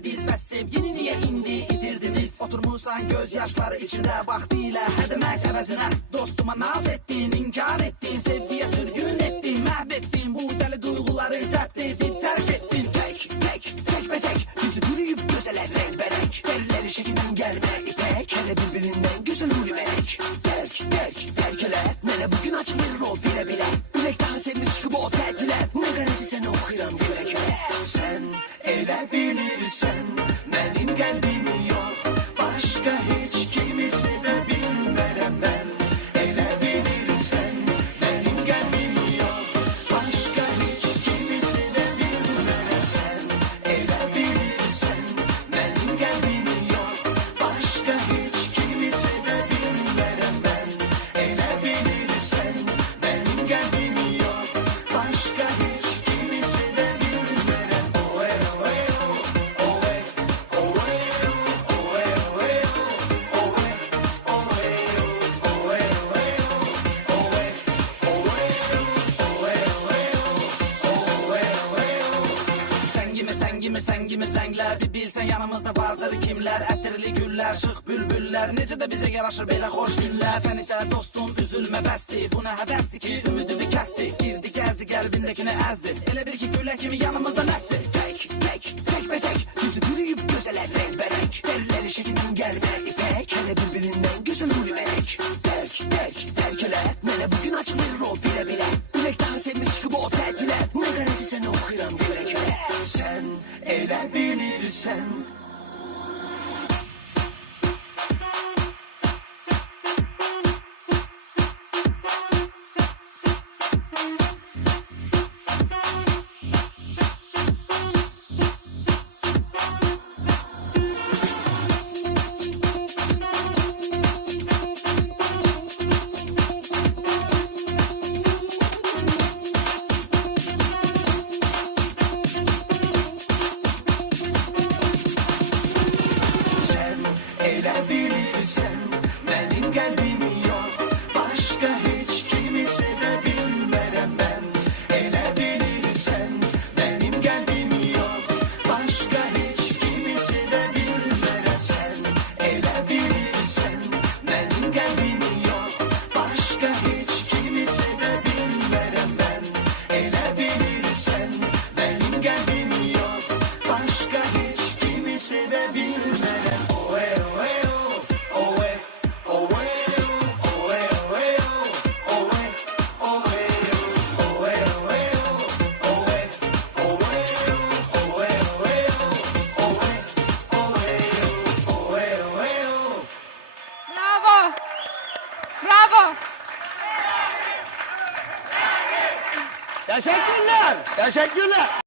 idiz və sevgini niyə indi itirdiniz? Oturmuşsan gözyaşları içində vaxtilə hədəmək əvəzinə. Dostuma naz etdin, inkar etdin, sevgiyə sürgün etdin, məhv etdin, bu dəli duyğuları zəbt edib tərk etdin. Tek be tek, bizi bürüyüb gözələ rəngbərək, əlləri şəkildən gəlmə ipək, hələ bir-birindən gözəl ürümək. Dərk elə, mənə bugün açılır o bilə-bilə, ürək daha sevmir çıxıb o tətilə, nə qərədi sənə oxuyuram görək-görə. Sən elə bilirsən, mənim qəlbim yox, başqa heç kimi sevə bilmərəm mən. Elə bilirsən, mənim qəlbim yox, başqa heç kimi sevə bilmərəm. Sən elə bilirsən, mənim qəlbim yox, başqa heç kimi sevə bilmərəm mən. Elə bilirsən, mənim qəlbim yox, başqa heç kimi sevə bilmərəm. Sən gimir zənglər, bir bilsən yanımızda vardır kimlər, ətirli güllər, şıx bülbüllər, necə də bizə yaraşır belə xoş günlər. Sən isə dostum üzülmə bəsdir, bu nə həvəsdir ki ümidini kəsdi, girdi gəzdi qəlbindəkini əzdi, elə bil ki gülə kimi yanımızda nəsdi. Tek be tek, bizi bürüyüb gözələ rəngbərək, əlləri şəkildən gəlmə ipək, hələ bir-birindən gözəl ürümək. Dərk elə, mənə bugün açılır o bilə-bilə, ürək daha sevmir çıxıb o tətilə, nə qərədi sənə oxuyuram görək-görə. Sən elə bilirsən. Elə bilirsən, mənim qəlbim yox, başqa heç kimi sevə bilmərəm mən. Elə bilirsən, mənim qəlbim yox, başqa heç kimi sevə bilmərəm. Sən elə bilirsən, mənim qəlbim yox, başqa heç kimi sevə bilmərəm mən. Elə bilirsən, mənim qəlbim yox, başqa heç kimi sevə bilmərəm. Bravo! Teşekkürler.